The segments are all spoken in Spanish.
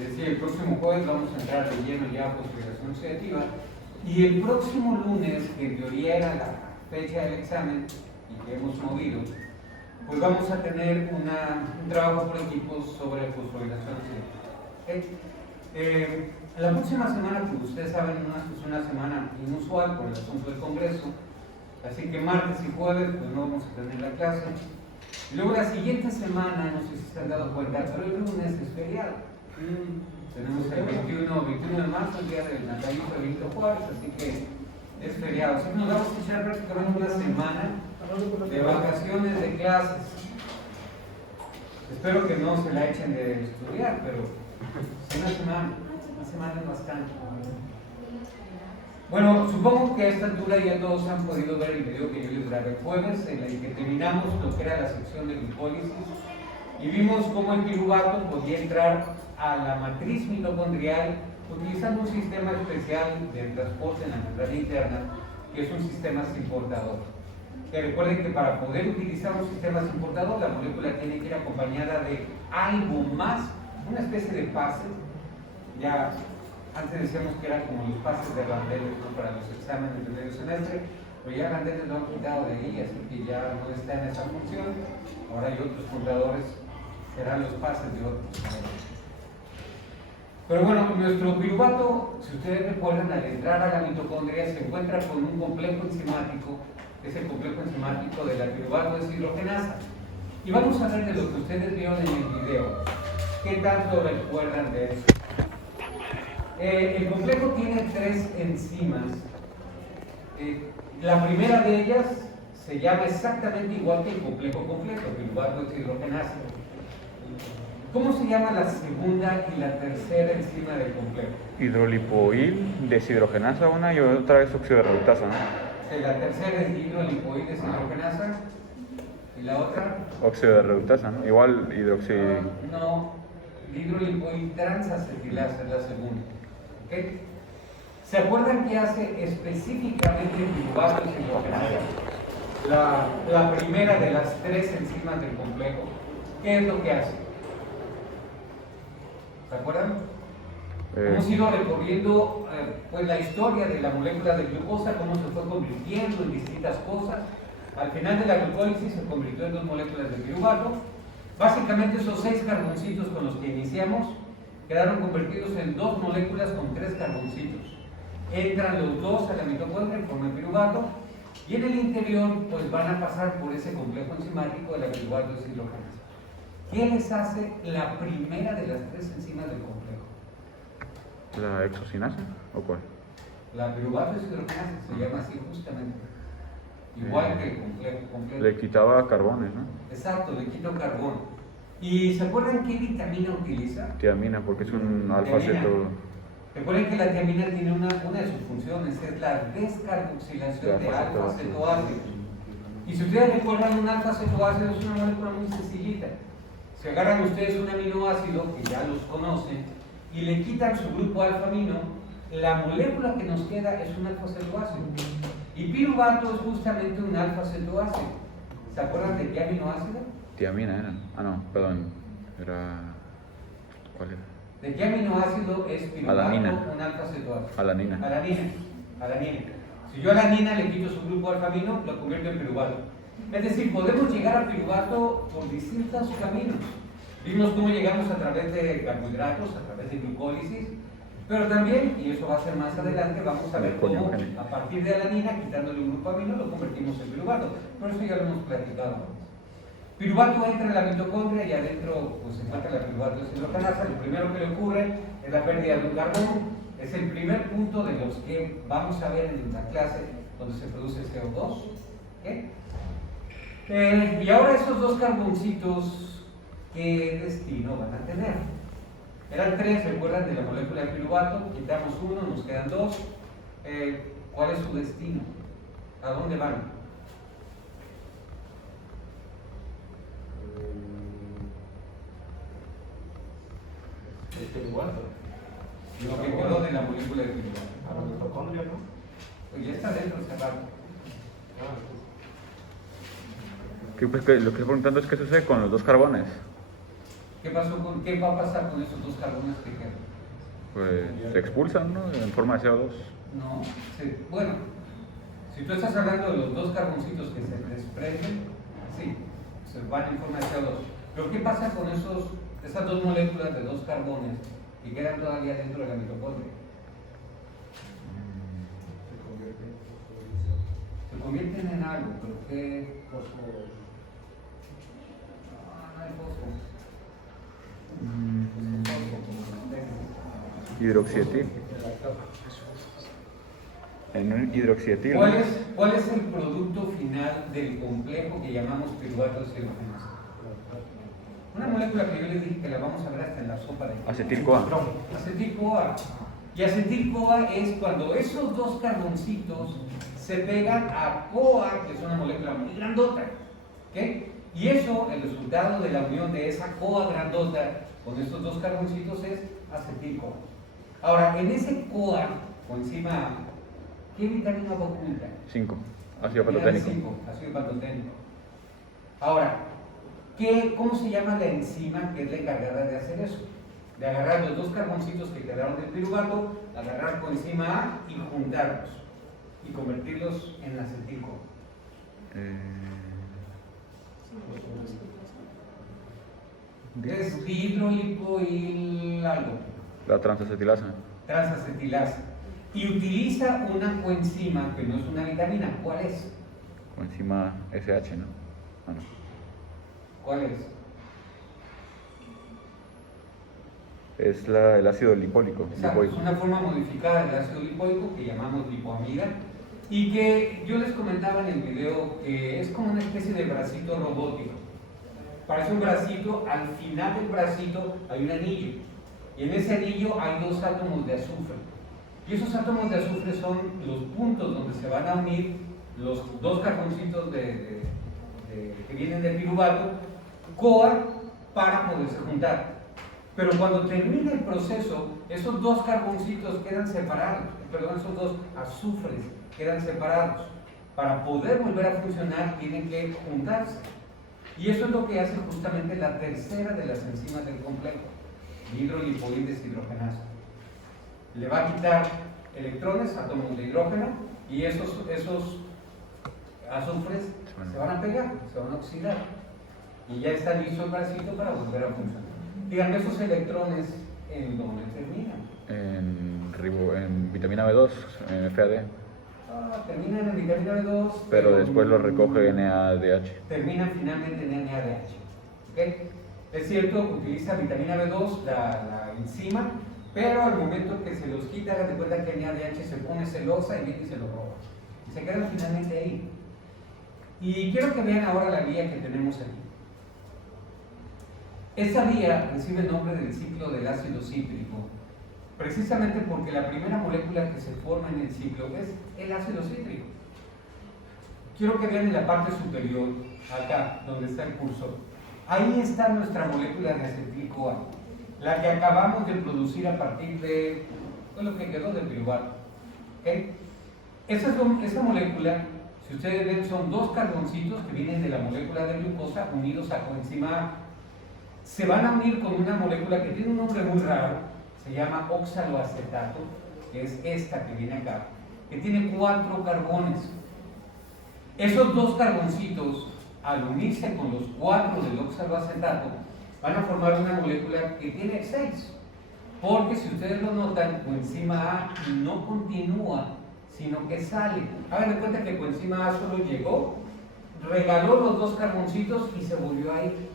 Es decir, el próximo jueves vamos a entrar de lleno ya a postulación oxidativa. Y el próximo lunes, que en teoría era la fecha del examen y que hemos movido, pues vamos a tener un trabajo por equipos sobre fosforilación oxidativa. La próxima semana, como ustedes saben, es una semana inusual por el asunto del Congreso, así que martes y jueves pues no vamos a tener la clase. Y luego la siguiente semana, no sé si se han dado cuenta, pero el lunes es feriado. Tenemos el 21 de marzo, el día del natalicio de Benito Juárez, así que es feriado. Así que nos vamos a echar prácticamente una semana de vacaciones de clases. Espero que no se la echen de estudiar, pero una semana es bastante. Bueno, supongo que a esta altura ya todos han podido ver el video que yo les grabé el jueves, en el que terminamos lo que era la sección de glicólisis y vimos cómo el piruvato podía entrar a la matriz mitocondrial utilizando un sistema especial de transporte en la membrana interna, que es un sistema importador. Que recuerden que para poder utilizar un sistema importador, la molécula tiene que ir acompañada de algo más, una especie de pase. Ya antes decíamos que eran como los pases de Randeles, ¿no?, para los exámenes de medio semestre, pero ya Randeles lo han quitado de ahí, así que ya no está en esa función. Ahora hay otros fundadores, serán los pases de otros. Pero bueno, nuestro piruvato, si ustedes recuerdan, al entrar a la mitocondria se encuentra con un complejo enzimático, que es el complejo enzimático de la piruvato deshidrogenasa. Y vamos a ver de lo que ustedes vieron en el video, qué tanto recuerdan de eso. El complejo tiene 3 enzimas. La primera de ellas se llama exactamente igual que el complejo completo, piruvato deshidrogenasa. ¿Cómo se llama la segunda y la tercera enzima del complejo? Hidrolipoil deshidrogenasa una y otra vez óxido de reductasa, ¿no? La tercera es hidrolipoil deshidrogenasa y la otra óxido de reductasa, ¿no? Igual hidroxi... no, hidrolipoil transacetilasa es la segunda. ¿Okay? ¿Se acuerdan qué hace específicamente el piruvato deshidrogenasa? La primera de las 3 enzimas del complejo. ¿Qué es lo que hace? ¿Se acuerdan? Hemos ido recorriendo pues la historia de la molécula de glucosa, cómo se fue convirtiendo en distintas cosas. Al final de la glucólisis se convirtió en 2 moléculas de piruvato. Básicamente esos 6 carboncitos con los que iniciamos quedaron convertidos en 2 moléculas con 3 carboncitos. Entran los 2 a la mitocondria en forma de piruvato y en el interior pues van a pasar por ese complejo enzimático de la piruvato deshidrogenasa. ¿Qué les hace la primera de las 3 enzimas del complejo? ¿La exocinasa o cuál? La piruvato deshidrogenasa se llama así justamente. Igual que el complejo completo. Le quitaba carbones, ¿no? Exacto, le quita un carbono. ¿Y se acuerdan qué vitamina utiliza? Tiamina, porque es un alfa-ceto. Recuerden que la tiamina tiene una de sus funciones, es la descarboxilación de alfa-cetoácidos. Y si ustedes recuerdan, un alfa-cetoácido es una molécula muy sencillita. Si agarran ustedes un aminoácido, que ya los conocen, y le quitan su grupo alfa-amino, la molécula que nos queda es un alfa-cetoácido. Y piruvato es justamente un alfa-cetoácido. ¿Se acuerdan de qué aminoácido? Tiamina era. Ah, no, perdón. Era... ¿Cuál era? ¿De qué aminoácido es piruvato? Alanina. Un alfa-cetoácido. Alanina. Alanina. Si yo a la alanina le quito su grupo alfa-amino, lo convierto en piruvato. Es decir, podemos llegar a piruvato por distintos caminos. Vimos cómo llegamos a través de carbohidratos, a través de glucólisis, pero también, y eso va a ser más adelante, vamos a ver cómo a partir de alanina, quitándole un grupo amino, lo convertimos en piruvato. Por eso ya lo hemos platicado antes. Piruvato entra en la mitocondria y adentro pues, se encuentra la piruvato deshidrogenasa. Lo primero que le ocurre es la pérdida de un carbono. Es el primer punto de los que vamos a ver en la clase donde se produce CO2. ¿Okay? Y ahora esos 2 carboncitos, ¿qué destino van a tener? Eran 3, recuerdan, de la molécula de piruvato, quitamos 1, nos quedan 2. ¿Cuál es su destino? ¿A dónde van? El piruvato. Lo que quedó de la molécula de piruvato. A la mitocondria, ¿no? Pues ya está dentro cerrado. Pues, lo que estoy preguntando es qué sucede con los 2 carbones. ¿Qué va a pasar con esos dos carbones que quedan? Pues se expulsan, ¿no? En forma de CO2. No, bueno, si tú estás hablando de los dos carboncitos que se desprenden, sí, se van en forma de CO2. Pero ¿qué pasa con esas dos moléculas de dos carbones que quedan todavía dentro de la mitocondria? Se convierten en algo, pero ¿qué fósforo? No hay fósforo. Hidroxietil. En un hidroxietil. ¿Cuál es el producto final del complejo que llamamos piruvato deshidrogenasa? Una molécula que yo les dije que la vamos a ver hasta en la sopa de Acetil-CoA. acetil-CoA. Y acetil-CoA es cuando esos dos carboncitos se pegan a CoA, que es una molécula muy grandota. ¿Okay? Y eso, el resultado de la unión de esa CoA grandota con estos dos carboncitos es acetil-CoA. Ahora, en ese CoA, o encima, ¿qué vitamina va a ocultar? 5. Ácido pantoténico. 5, ácido pantoténico. Ahora, ¿cómo se llama la enzima que es la encargada de hacer eso? De agarrar los dos carboncitos que quedaron del piruvato, agarrar coenzima A y juntarlos y convertirlos en acetil-CoA. Es dihidrolipoil algo. La transacetilasa. Transacetilasa. Y utiliza una coenzima que no es una vitamina. ¿Cuál es? Coenzima SH, ¿no? Ah, no. ¿Cuál es? Es el ácido lipólico. Exacto, es una forma modificada del ácido lipoico que llamamos lipoamida y que yo les comentaba en el video que es como una especie de bracito robótico. Parece un bracito, al final del bracito hay un anillo y en ese anillo hay dos átomos de azufre y esos átomos de azufre son los puntos donde se van a unir los dos carboncitos que vienen del piruvato, CoA, para poderse juntar. Pero cuando termina el proceso, esos dos carboncitos quedan separados, esos dos azufres quedan separados. Para poder volver a funcionar tienen que juntarse. Y eso es lo que hace justamente la tercera de las enzimas del complejo, hidrolipoil deshidrogenasa. Le va a quitar electrones, átomos de hidrógeno, y esos azufres se van a pegar, se van a oxidar. Y ya está listo el bracito para volver a funcionar. Díganme, esos electrones, ¿en dónde terminan? En vitamina B2, en FAD. Terminan en vitamina B2. Pero después lo recoge NADH. Terminan finalmente en NADH. ¿Okay? Es cierto, utiliza vitamina B2, la enzima, pero al momento que se los quita, hagan de cuenta que NADH se pone celosa y viene y se lo roba. Y se quedan finalmente ahí. Y quiero que vean ahora la guía que tenemos aquí. Esta vía recibe el nombre del ciclo del ácido cítrico, precisamente porque la primera molécula que se forma en el ciclo es el ácido cítrico. Quiero que vean en la parte superior, acá, donde está el cursor. Ahí está nuestra molécula de acetil-CoA, la que acabamos de producir a partir de lo que quedó del piruvato. ¿Okay? Esa molécula, si ustedes ven, son dos carboncitos que vienen de la molécula de glucosa unidos a coenzima A. Se van a unir con una molécula que tiene un nombre muy raro, se llama oxaloacetato, que es esta que viene acá, que tiene 4 carbones. Esos dos carboncitos, al unirse con los 4 del oxaloacetato, van a formar una molécula que tiene 6. Porque si ustedes lo notan, coenzima A no continúa, sino que sale. Hagan de cuenta que coenzima A solo llegó, regaló los dos carboncitos y se volvió a ir.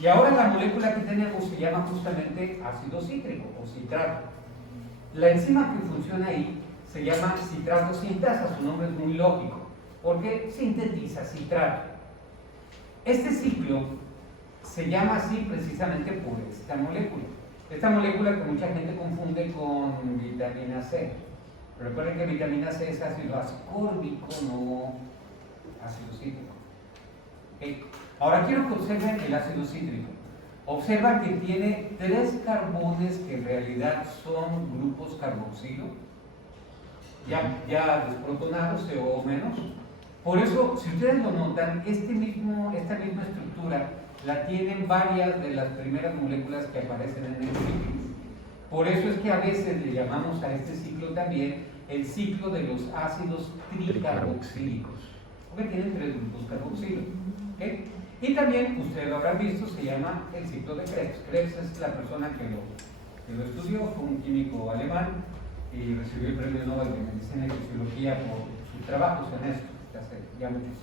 Y ahora la molécula que tenemos se llama justamente ácido cítrico o citrato. La enzima que funciona ahí se llama citrato sintasa, su nombre es muy lógico, porque sintetiza citrato. Este ciclo se llama así precisamente por esta molécula. Esta molécula que mucha gente confunde con vitamina C. Recuerden que vitamina C es ácido ascórbico, no ácido cítrico. ¿Okay? Ahora quiero que observen el ácido cítrico. Observan que tiene 3 carbones que en realidad son grupos carboxilo, ya desprotonados o menos. Por eso, si ustedes lo notan, esta misma estructura la tienen varias de las primeras moléculas que aparecen en el ciclo. Por eso es que a veces le llamamos a este ciclo también el ciclo de los ácidos tricarboxílicos, porque tienen 3 grupos carboxílicos. ¿Okay? Y también, ustedes lo habrán visto, se llama el ciclo de Krebs. Krebs es la persona que lo estudió, fue un químico alemán y recibió el premio Nobel de Medicina y Fisiología por sus trabajos en esto, hace ya muchos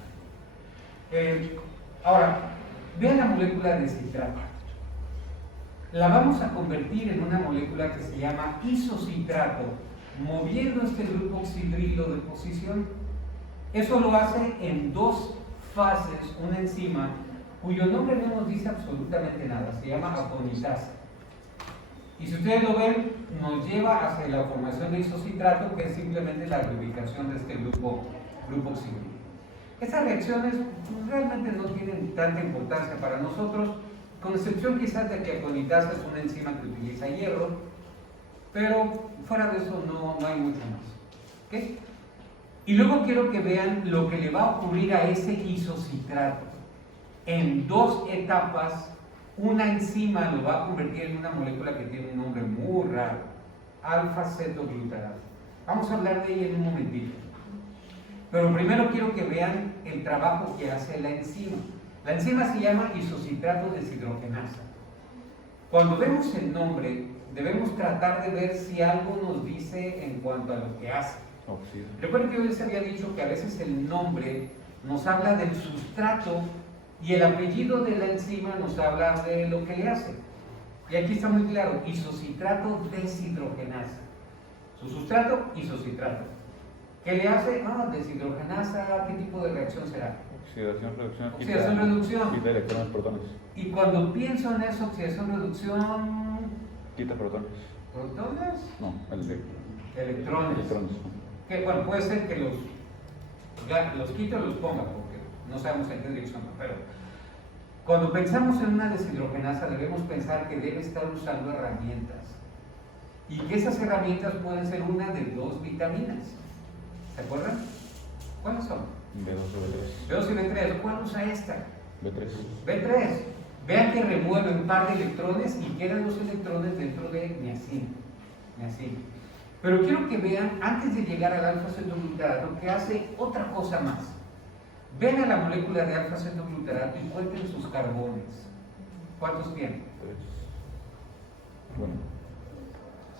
años. Ahora, vean la molécula de citrato. La vamos a convertir en una molécula que se llama isocitrato, moviendo este grupo oxidrilo de posición. Eso lo hace en 2 fases, una enzima cuyo nombre no nos dice absolutamente nada, se llama aconitasa. Y si ustedes lo ven, nos lleva hacia la formación de isocitrato, que es simplemente la reubicación de este grupo oxidrilo. Estas reacciones realmente no tienen tanta importancia para nosotros, con excepción quizás de que aconitasa es una enzima que utiliza hierro, pero fuera de eso no hay mucho más. ¿Okay? Y luego quiero que vean lo que le va a ocurrir a ese isocitrato. En 2 etapas, una enzima lo va a convertir en una molécula que tiene un nombre muy raro, alfa-cetoglutarato. Vamos a hablar de ella en un momentito. Pero primero quiero que vean el trabajo que hace la enzima. La enzima se llama isocitrato deshidrogenasa. Cuando vemos el nombre, debemos tratar de ver si algo nos dice en cuanto a lo que hace. Recuerden que yo les había dicho que a veces el nombre nos habla del sustrato y el apellido de la enzima nos habla de lo que le hace. Y aquí está muy claro, isocitrato deshidrogenasa. Su sustrato, isocitrato. ¿Qué le hace? Deshidrogenasa. ¿Qué tipo de reacción será? Oxidación, reducción. Oxidación-reducción. Quita electrones, protones. Y cuando pienso en eso, oxidación-reducción... Quita protones. ¿Protones? No, Electrones. Electrones. Que bueno, puede ser que los quite o los ponga, porque no sabemos en qué dirección, pero cuando pensamos en una deshidrogenasa debemos pensar que debe estar usando herramientas y que esas herramientas pueden ser una de 2 vitaminas. ¿Se acuerdan? ¿Cuáles son? B2 y B3. B2 y B3. ¿Cuál usa esta? B3. B3. Vean que remueve un par de electrones y quedan los electrones dentro de miacina. Pero quiero que vean, antes de llegar al alfa-cetoglutarato, que hace otra cosa más. Ven a la molécula de alfa-cetoglutarato y cuenten sus carbones. ¿Cuántos tiene? 3. Bueno.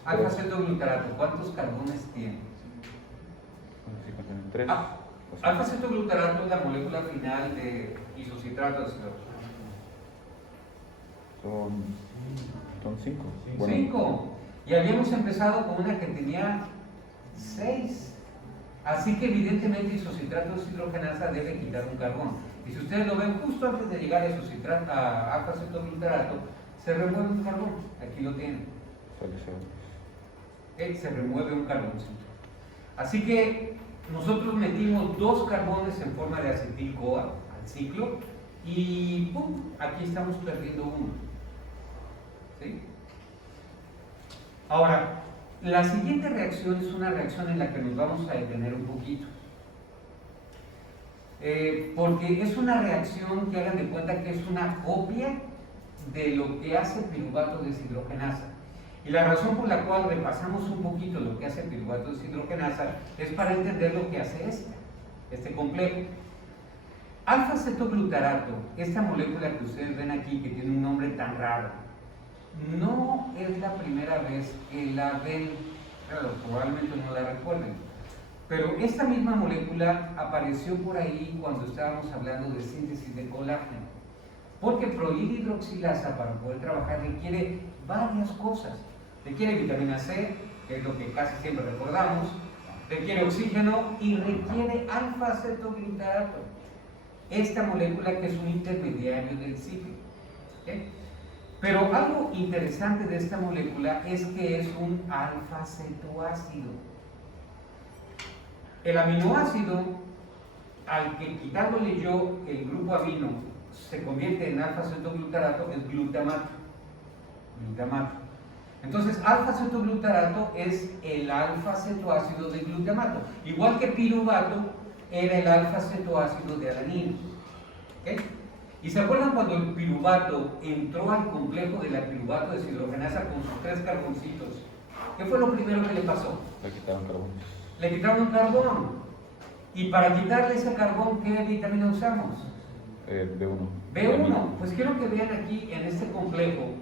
Alfa-cetoglutarato, ¿cuántos carbones tiene? 3. Alfa-cetoglutarato es la molécula final de isocitrato de CO2. Son 5. 5. Y habíamos empezado con una que tenía 6. Así que evidentemente isocitrato deshidrogenasa debe quitar un carbón. Y si ustedes lo ven justo antes de llegar a alfa-cetoglutarato, se remueve un carbón. Aquí lo tienen. Se remueve un carboncito. Así que nosotros metimos 2 carbones en forma de acetil-CoA al ciclo y ¡pum! Aquí estamos perdiendo uno. ¿Sí? Ahora, la siguiente reacción es una reacción en la que nos vamos a detener un poquito. Porque es una reacción que hagan de cuenta que es una copia de lo que hace piruvato deshidrogenasa. Y la razón por la cual repasamos un poquito lo que hace piruvato deshidrogenasa es para entender lo que hace este complejo. Alfa-cetoglutarato, esta molécula que ustedes ven aquí que tiene un nombre tan raro, no es la primera vez que la ven, claro, probablemente no la recuerden, pero esta misma molécula apareció por ahí cuando estábamos hablando de síntesis de colágeno, porque prolidhidroxilasa para poder trabajar requiere varias cosas. Requiere vitamina C, que es lo que casi siempre recordamos, requiere oxígeno y requiere alfa-cetoglutarato, esta molécula que es un intermediario del ciclo. ¿Okay? Pero algo interesante de esta molécula es que es un alfa-cetoácido. El aminoácido, al que quitándole yo el grupo amino se convierte en alfa-cetoglutarato, es glutamato. Entonces, alfa-cetoglutarato es el alfa-cetoácido de glutamato, igual que piruvato era el alfa-cetoácido de alanino. ¿Okay? ¿Y se acuerdan cuando el piruvato entró al complejo de la piruvato deshidrogenasa con sus 3 carboncitos? ¿Qué fue lo primero que le pasó? Le quitaron carbón. Le quitaron un carbón. Y para quitarle ese carbón, ¿qué vitamina usamos? B1. B1. Pues quiero que vean aquí en este complejo.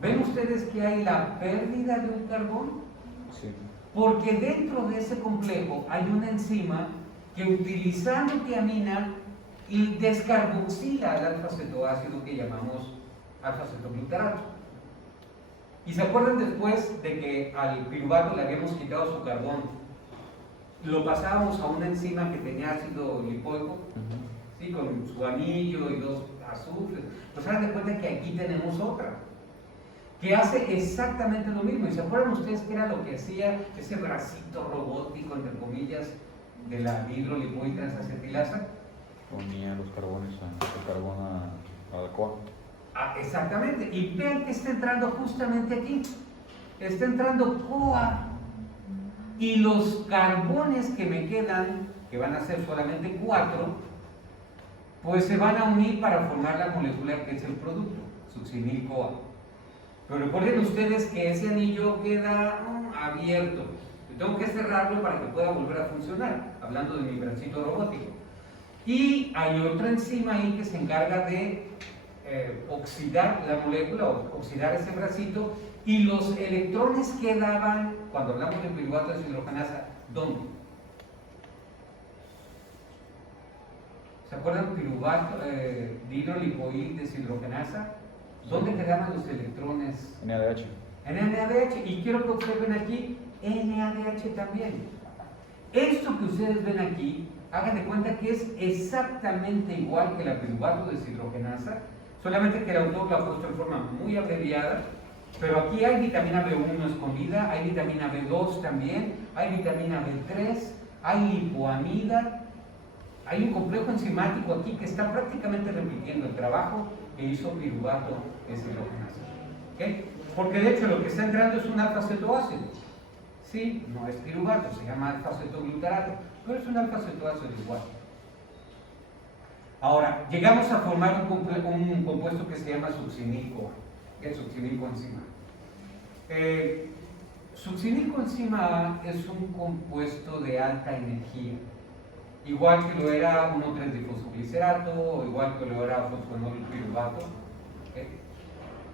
¿Ven ustedes que hay la pérdida de un carbón? Sí. Porque dentro de ese complejo hay una enzima que utilizando tiamina y descarboxila el alfa-cetoácido que llamamos alfa-cetoglutarato. ¿Y se acuerdan después de que al piruvato le habíamos quitado su carbón? Lo pasábamos a una enzima que tenía ácido lipoico, ¿sí? Con su anillo y 2 azufres. Pues hagan de cuenta que aquí tenemos otra, que hace exactamente lo mismo. ¿Y se acuerdan ustedes qué era lo que hacía ese bracito robótico, entre comillas, de la hidrolipoitransacetilasa? Unía los carbones el carbón a la CoA. Ah, exactamente. Y vean que está entrando justamente aquí. Está entrando CoA. Y los carbones que me quedan, que van a ser solamente 4, pues se van a unir para formar la molécula que es el producto, succinil-CoA. Pero recuerden ustedes que ese anillo queda abierto. Yo tengo que cerrarlo para que pueda volver a funcionar, hablando de mi bracito robótico. Y hay otra enzima ahí que se encarga de oxidar la molécula, o oxidar ese bracito, y los electrones quedaban, cuando hablamos de piruvato deshidrogenasa, ¿dónde? ¿Se acuerdan piruvato, dihidrolipoil deshidrogenasa? ¿Dónde quedaban los electrones? NADH. En NADH, y quiero que observen aquí NADH también. Esto que ustedes ven aquí, hagan de cuenta que es exactamente igual que la piruvato deshidrogenasa, solamente que el autor lo ha puesto en forma muy abreviada, pero aquí hay vitamina B1 escondida, hay vitamina B2 también, hay vitamina B3, hay lipoamida, hay un complejo enzimático aquí que está prácticamente repitiendo el trabajo que hizo piruvato deshidrogenasa. ¿Okay? Porque de hecho lo que está entrando es un alfa-cetoácido. Sí, no es piruvato, se llama alfa-cetoglutarato, pero es un alfa-cetoácido igual. Ahora, llegamos a formar un compuesto que se llama succinil-CoA, que es succinil-coenzima A. Succinil-coenzima A es un compuesto de alta energía, igual que lo era 1,3-difosfoglicerato, o igual que lo era fosfonol-piruvato.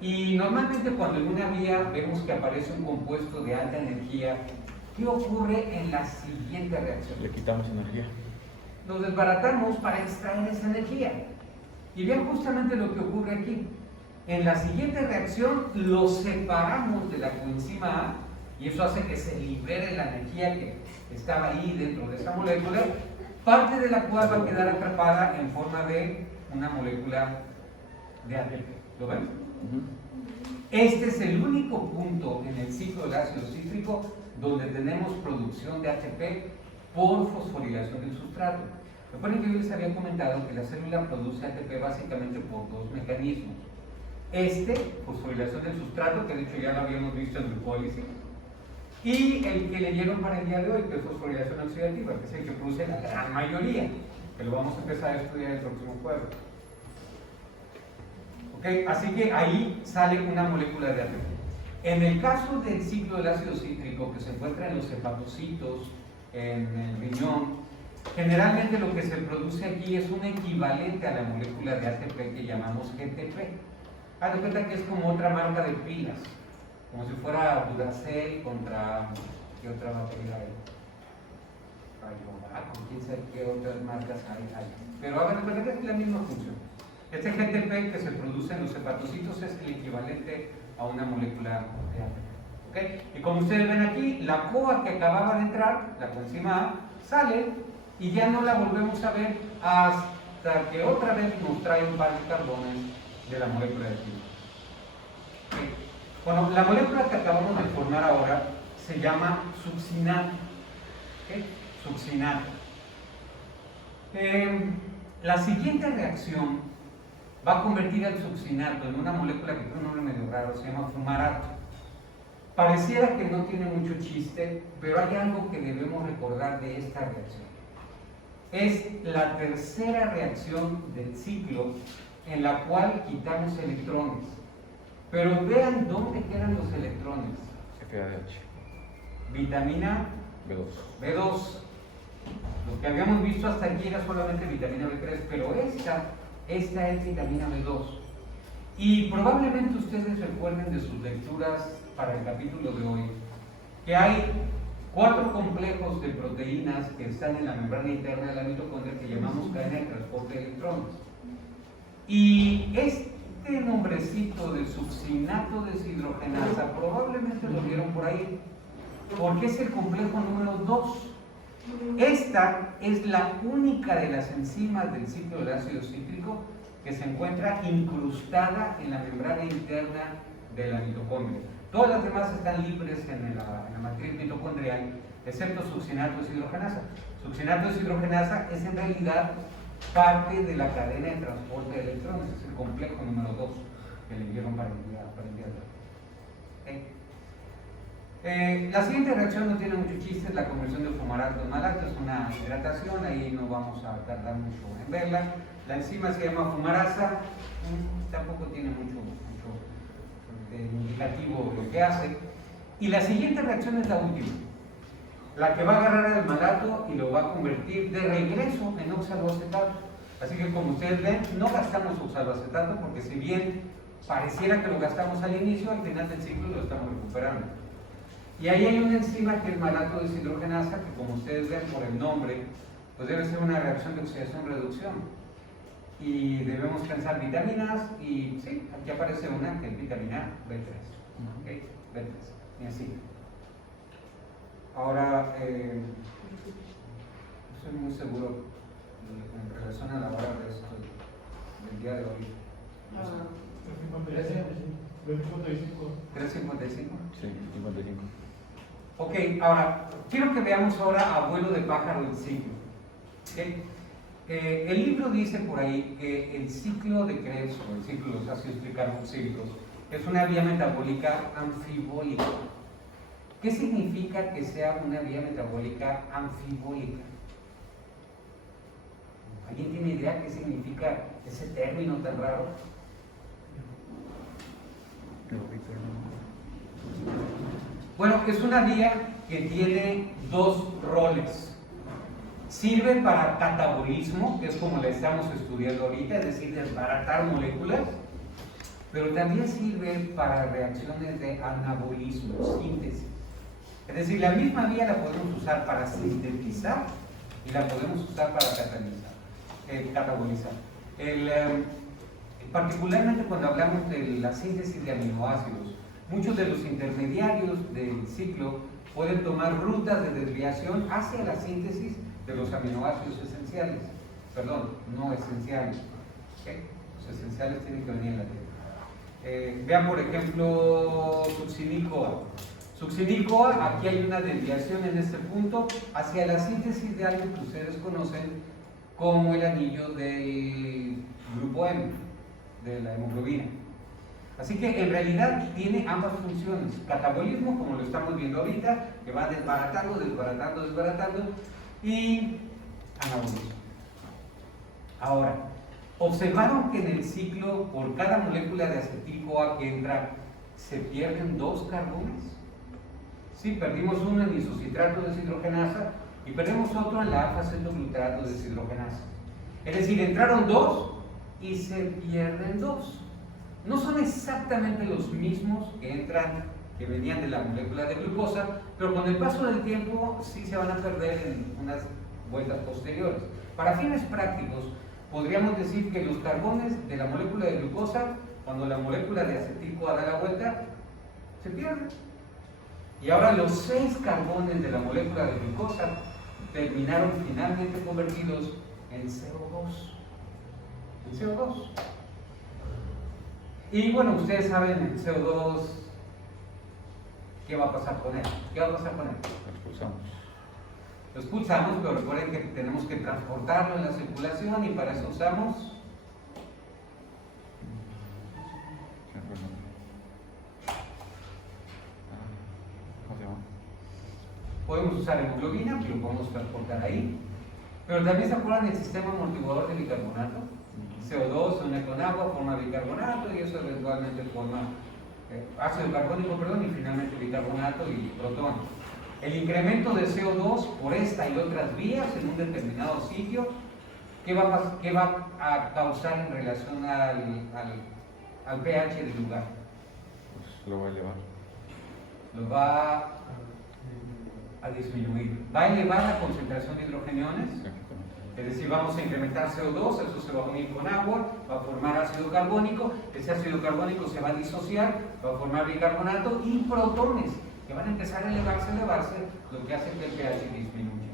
Y normalmente cuando en una vía vemos que aparece un compuesto de alta energía, ¿qué ocurre en la siguiente reacción? Le quitamos energía. Los desbaratamos para extraer esa energía. Y vean justamente lo que ocurre aquí. En la siguiente reacción los separamos de la coenzima A, y eso hace que se libere la energía que estaba ahí dentro de esta molécula, parte de la cual va a quedar atrapada en forma de una molécula de ATP. ¿Lo ven? Este es el único punto en el ciclo del ácido cítrico donde tenemos producción de ATP por fosforilación del sustrato. Recuerden que yo les había comentado que la célula produce ATP básicamente por 2 mecanismos. Fosforilación del sustrato, que de hecho ya lo habíamos visto en glucólisis, y el que leyeron para el día de hoy, que es fosforilación oxidativa, que es el que produce la gran mayoría, que lo vamos a empezar a estudiar el próximo jueves. ¿Okay? Así que ahí sale una molécula de ATP. En el caso del ciclo del ácido cítrico, que se encuentra en los hepatocitos, en el riñón, generalmente lo que se produce aquí es un equivalente a la molécula de ATP que llamamos GTP. Haz de cuenta que es como otra marca de pilas, como si fuera Duracell contra, ¿qué otra batería hay? Rayovac, quién sabe qué otras marcas hay. Pero hagan de cuenta que es la misma función. Este GTP que se produce en los hepatocitos es el equivalente a una molécula de ATP. ¿Okay? Y como ustedes ven aquí, la CoA que acababa de entrar, la coenzima A, sale y ya no la volvemos a ver hasta que otra vez nos trae un par de carbones de la molécula de química. ¿Okay? Bueno, la molécula que acabamos de formar ahora se llama succinato. ¿Okay? Succinato. La siguiente reacción va a convertir al succinato en una molécula que tiene un nombre medio raro, se llama fumarato. Pareciera que no tiene mucho chiste, pero hay algo que debemos recordar de esta reacción. Es la tercera reacción del ciclo en la cual quitamos electrones. Pero vean dónde quedan los electrones. FADH. Vitamina B2. B2. Lo que habíamos visto hasta aquí era solamente vitamina B3, pero esta es vitamina B2. Y probablemente ustedes recuerden de sus lecturas para el capítulo de hoy, que hay 4 complejos de proteínas que están en la membrana interna de la mitocondria que llamamos cadena de transporte de electrones. Y este nombrecito de succinato deshidrogenasa probablemente lo vieron por ahí, porque es el complejo número 2. Esta es la única de las enzimas del ciclo del ácido cítrico que se encuentra incrustada en la membrana interna de la mitocondria. Todas las demás están libres en la matriz mitocondrial, excepto succinato deshidrogenasa. Succinato deshidrogenasa es en realidad parte de la cadena de transporte de electrones, es el complejo número 2 que le dieron para el día de hoy. La siguiente reacción no tiene mucho chiste, es la conversión de fumarato en malato, es una hidratación, ahí no vamos a tardar mucho en verla. La enzima se llama fumarasa, tampoco tiene mucho indicativo lo que hace. Y la siguiente reacción es la última, la que va a agarrar el malato y lo va a convertir de regreso en oxaloacetato. Así que como ustedes ven, no gastamos oxaloacetato porque si bien pareciera que lo gastamos al inicio, al final del ciclo lo estamos recuperando. Y ahí hay una enzima que es malato deshidrogenasa, que como ustedes ven por el nombre, pues debe ser una reacción de oxidación-reducción. Y debemos pensar vitaminas, y sí, aquí aparece una que es vitamina B3. ¿Okay? B3, y así. Ahora, no estoy muy seguro en relación a la hora de esto del día de hoy. 3:55. Sí, 55. Ok, ahora, quiero que veamos ahora a vuelo de pájaro el ciclo. ¿Okay? El libro dice por ahí que el ciclo de Krebs, o el ciclo de los ácidos tricarboxílicos, es una vía metabólica anfibólica. ¿Qué significa que sea una vía metabólica anfibólica? ¿Alguien tiene idea qué significa ese término tan raro? Bueno, es una vía que tiene 2 roles. Sirve para catabolismo, que es como la estamos estudiando ahorita, es decir, desbaratar moléculas, pero también sirve para reacciones de anabolismo, síntesis. Es decir, la misma vía la podemos usar para sintetizar y la podemos usar para catabolizar. Particularmente cuando hablamos de la síntesis de aminoácidos, muchos de los intermediarios del ciclo pueden tomar rutas de desviación hacia la síntesis de los aminoácidos esenciales. Perdón, no esenciales. ¿Okay? Los esenciales tienen que venir en la tierra. Vean por ejemplo succinic-CoA. Succinic-CoA, aquí hay una desviación en este punto hacia la síntesis de algo que ustedes conocen como el anillo del grupo M, de la hemoglobina. Así que en realidad tiene ambas funciones, catabolismo, como lo estamos viendo ahorita, que va desbaratando, y anabolismo. Ahora, ¿observaron que en el ciclo, por cada molécula de acetil-CoA que entra, se pierden 2 carbones? Sí, perdimos uno en isocitrato deshidrogenasa y perdemos otro en la alfa-cetoglutarato deshidrogenasa. Es decir, entraron 2 y se pierden 2. No son exactamente los mismos que venían de la molécula de glucosa, pero con el paso del tiempo sí se van a perder en unas vueltas posteriores. Para fines prácticos, podríamos decir que los carbones de la molécula de glucosa, cuando la molécula de acetil-CoA da la vuelta, se pierden. Y ahora los 6 carbones de la molécula de glucosa terminaron finalmente convertidos en CO2. Y bueno, ustedes saben el CO2, ¿qué va a pasar con él? Lo expulsamos. Lo expulsamos, pero recuerden que tenemos que transportarlo en la circulación y para eso usamos ¿Cómo se llama? podemos usar hemoglobina, que lo podemos transportar ahí, pero también se acuerdan del sistema amortiguador de bicarbonato. CO2 se une con agua, forma bicarbonato y eso eventualmente forma ácido carbónico, perdón, y finalmente bicarbonato y protón. El incremento de CO2 por esta y otras vías en un determinado sitio, ¿qué va a causar en relación al pH del lugar? Pues lo va a elevar. Lo va a disminuir. Va a elevar la concentración de hidrogeniones, es decir, vamos a incrementar CO2, eso se va a unir con agua, va a formar ácido carbónico, ese ácido carbónico se va a disociar, va a formar bicarbonato y protones, que van a empezar a elevarse, lo que hace que el pH disminuya.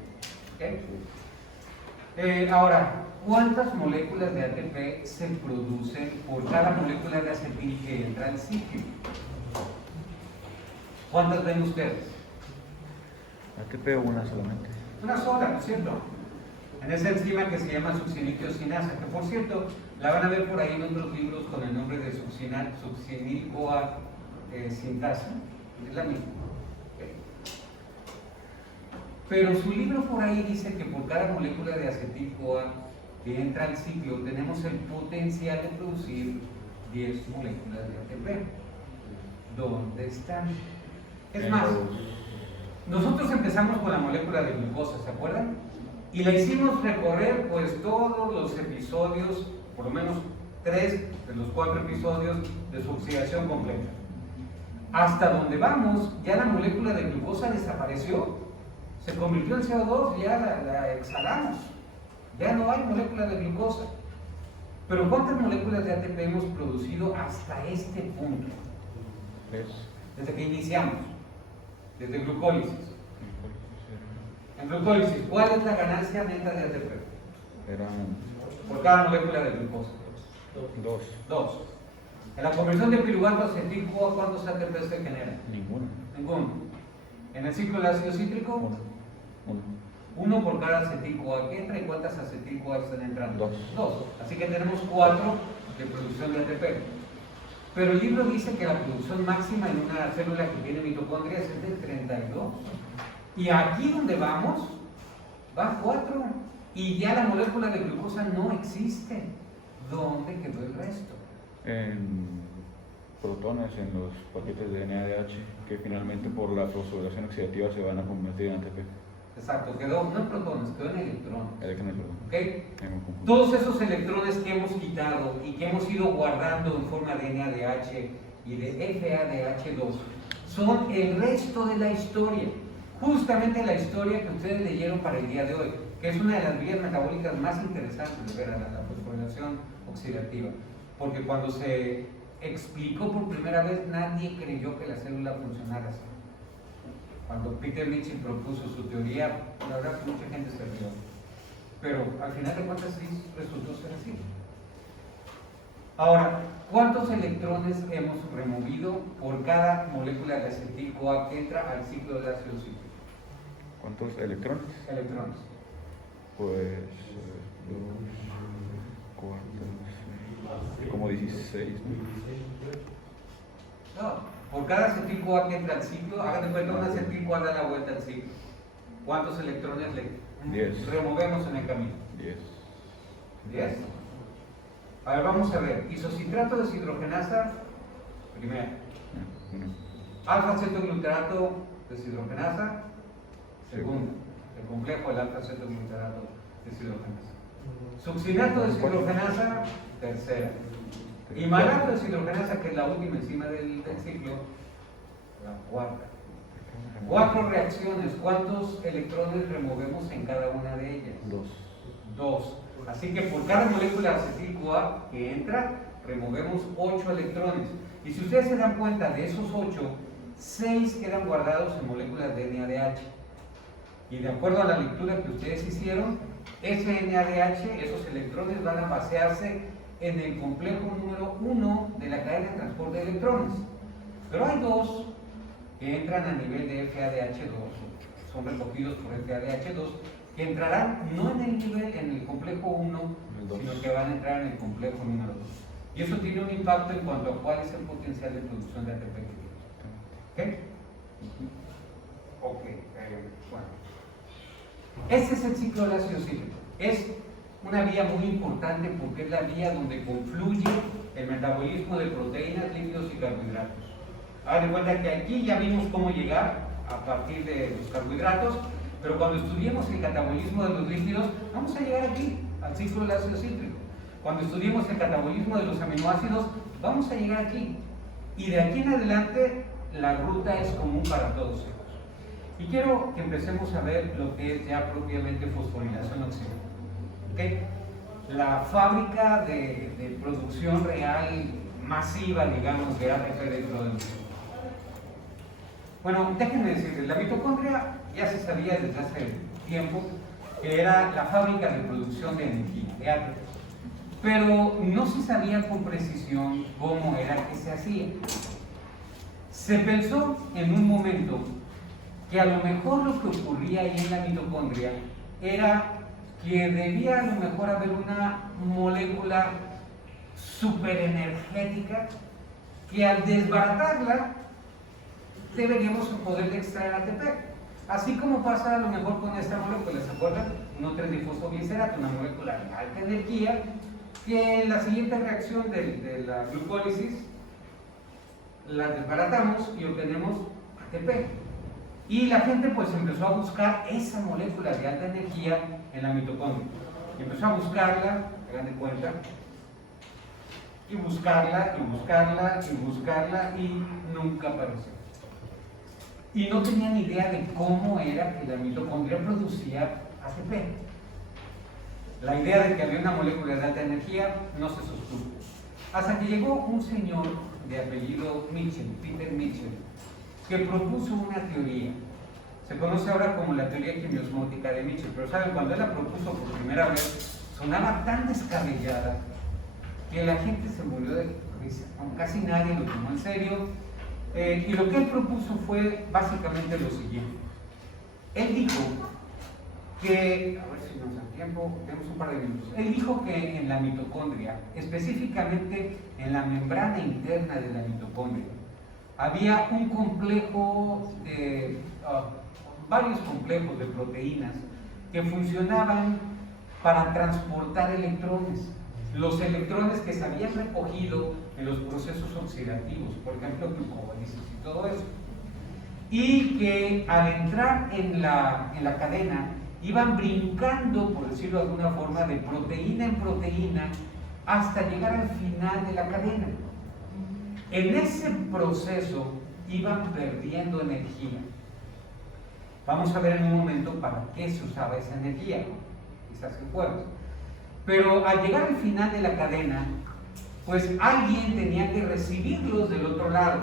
¿Okay? Ahora, ¿cuántas moléculas de ATP se producen por cada molécula de acetil que entra al sitio? ¿Cuántas ven ustedes? ATP una solamente. Una sola, ¿no es cierto? En esa enzima que se llama succinilcoacinasa, que por cierto, la van a ver por ahí en otros libros con el nombre de succinilcoa sintasa, es la misma. Okay. Pero su libro por ahí dice que por cada molécula de acetil-CoA que entra al sitio tenemos el potencial de producir 10 moléculas de ATP. ¿Dónde están? Es más, nosotros empezamos con la molécula de glucosa, ¿se acuerdan? Y la hicimos recorrer pues todos los episodios, por lo menos 3 de los 4 episodios de su oxidación completa. Hasta donde vamos, ya la molécula de glucosa desapareció, se convirtió en CO2, ya la exhalamos, ya no hay molécula de glucosa. Pero ¿cuántas moléculas de ATP hemos producido hasta este punto? Desde que iniciamos, desde glucólisis. En glucólisis, ¿cuál es la ganancia neta de ATP? Por cada molécula de glucosa. 2. En la conversión de piruvato a acetil-CoA, ¿cuántos ATP se generan? Ninguno. En el ciclo del ácido cítrico, 1 por cada acetil-CoA que entra. ¿Y cuántas acetil-CoA están entrando? 2. Así que tenemos 4 de producción de ATP. Pero el libro dice que la producción máxima en una célula que tiene mitocondrias es de 32. Y aquí donde vamos, va 4. Y ya la molécula de glucosa no existe. ¿Dónde quedó el resto? En protones en los paquetes de NADH que finalmente por la fosforilación oxidativa se van a convertir en ATP. Exacto, quedó no en protones, quedó en electrones. ¿Okay? Todos esos electrones que hemos quitado y que hemos ido guardando en forma de NADH y de FADH2 son el resto de la historia. Justamente la historia que ustedes leyeron para el día de hoy, que es una de las vías metabólicas más interesantes de ver a la fosforilación oxidativa, porque cuando se explicó por primera vez nadie creyó que la célula funcionara así. Cuando Peter Mitchell propuso su teoría, la verdad que mucha gente se rió, pero al final de cuentas sí resultó ser así. Ahora, ¿cuántos electrones hemos removido por cada molécula de acetil-CoA que entra al ciclo del ácido cítrico? ¿Cuántos electrones? Electrones. Pues 2, 4, 6, como 16. No, por cada acetil-CoA que entra al ciclo, hagan de cuenta, un acetil-CoA da la vuelta al ciclo. ¿Cuántos electrones le removemos en el camino? 10. A ver, vamos a ver. Isocitrato deshidrogenasa, primera. Alfa-cetoglutarato deshidrogenasa, segunda. El complejo del alfa-cetoglutarato deshidrogenasa. Succinato deshidrogenasa, tercera. Y malato deshidrogenasa, que es la última enzima del ciclo, la cuarta. 4 reacciones. ¿Cuántos electrones removemos en cada una de ellas? 2. Así que por cada molécula de acetil-CoA que entra, removemos 8 electrones. Y si ustedes se dan cuenta, de esos 8, 6 quedan guardados en moléculas de NADH. Y de acuerdo a la lectura que ustedes hicieron, ese NADH, esos electrones van a vaciarse en el complejo número 1 de la cadena de transporte de electrones. Pero hay 2 que entran a nivel de FADH2, son recogidos por FADH2, que entrarán no en el nivel, en el complejo 1, sino que van a entrar en el complejo número 2. Y eso tiene un impacto en cuanto a cuál es el potencial de producción de ATP que tiene. ¿Ok? Bueno. Este es el ciclo del ácido cítrico. Es una vía muy importante porque es la vía donde confluye el metabolismo de proteínas, lípidos y carbohidratos. Hagan de cuenta que aquí ya vimos cómo llegar a partir de los carbohidratos, pero cuando estudiemos el catabolismo de los lípidos, vamos a llegar aquí, al ciclo del ácido cítrico. Cuando estudiemos el catabolismo de los aminoácidos, vamos a llegar aquí. Y de aquí en adelante, la ruta es común para todos ellos. Y quiero que empecemos a ver lo que es ya propiamente fosforilación oxidada. ¿Okay? La fábrica de producción real, masiva, digamos, de ATP dentro del músculo. Bueno, déjenme decirles, la mitocondria ya se sabía desde hace tiempo que era la fábrica de producción de energía, de ATP. Pero no se sabía con precisión cómo era que se hacía. Se pensó en un momento que a lo mejor lo que ocurría ahí en la mitocondria era que debía a lo mejor haber una molécula superenergética que al desbaratarla deberíamos poder extraer ATP. Así como pasa a lo mejor con esta molécula, ¿se acuerdan? Un 3-difosfoglicerato, una molécula de alta energía que en la siguiente reacción de la glucólisis la desbaratamos y obtenemos ATP. Y la gente pues empezó a buscar esa molécula de alta energía en la mitocondria. Y empezó a buscarla, hagan de cuenta, y buscarla, y buscarla, y buscarla, y nunca apareció. Y no tenían idea de cómo era que la mitocondria producía ATP. La idea de que había una molécula de alta energía no se sostuvo. Hasta que llegó un señor de apellido Mitchell, Peter Mitchell, que propuso una teoría. Se conoce ahora como la teoría quimiosmótica de Mitchell, pero ¿saben? Cuando él la propuso por primera vez, sonaba tan descabellada que la gente se murió de risa. Casi nadie lo tomó en serio. Y lo que él propuso fue básicamente lo siguiente. Él dijo que, a ver si nos da tiempo, tenemos un par de minutos. Él dijo que en la mitocondria, específicamente en la membrana interna de la mitocondria, había un complejo de, varios complejos de proteínas que funcionaban para transportar electrones. Los electrones que se habían recogido en los procesos oxidativos, por ejemplo, glucólisis y todo eso. Y que al entrar en la cadena, iban brincando, por decirlo de alguna forma, de proteína en proteína hasta llegar al final de la cadena. En ese proceso iban perdiendo energía. Vamos a ver en un momento para qué se usaba esa energía, quizás en juegos. Pero al llegar al final de la cadena, pues alguien tenía que recibirlos del otro lado.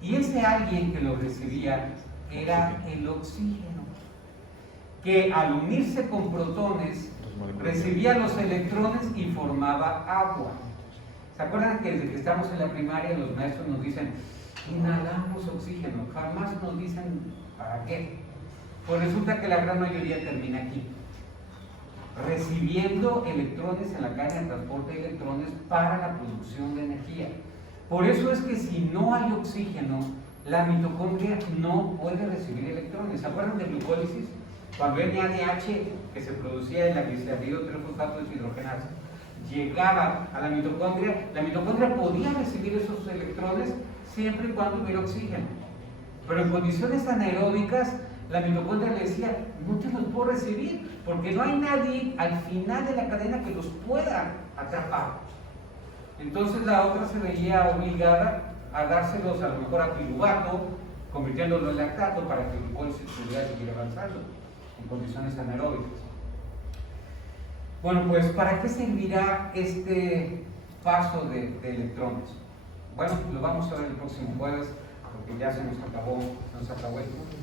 Y ese alguien que los recibía era el oxígeno, que al unirse con protones, recibía los electrones y formaba agua. ¿Se acuerdan que desde que estamos en la primaria los maestros nos dicen, inhalamos oxígeno? Jamás nos dicen para qué. Pues resulta que la gran mayoría termina aquí, recibiendo electrones en la cadena de transporte de electrones para la producción de energía. Por eso es que si no hay oxígeno, la mitocondria no puede recibir electrones. ¿Se acuerdan de glucólisis? Cuando NADH, que se producía en la glicerido 3-fosfato deshidrogenasa, llegaba a la mitocondria podía recibir esos electrones siempre y cuando hubiera oxígeno. Pero en condiciones anaeróbicas, la mitocondria le decía, no te los puedo recibir, porque no hay nadie al final de la cadena que los pueda atrapar. Entonces la otra se veía obligada a dárselos a lo mejor a piruvato, convirtiéndolo en lactato para que el glucólisis pudiera seguir avanzando en condiciones anaeróbicas. Bueno, pues ¿para qué servirá este paso de electrones? Bueno, lo vamos a ver el próximo jueves, porque ya se nos acabó el tiempo.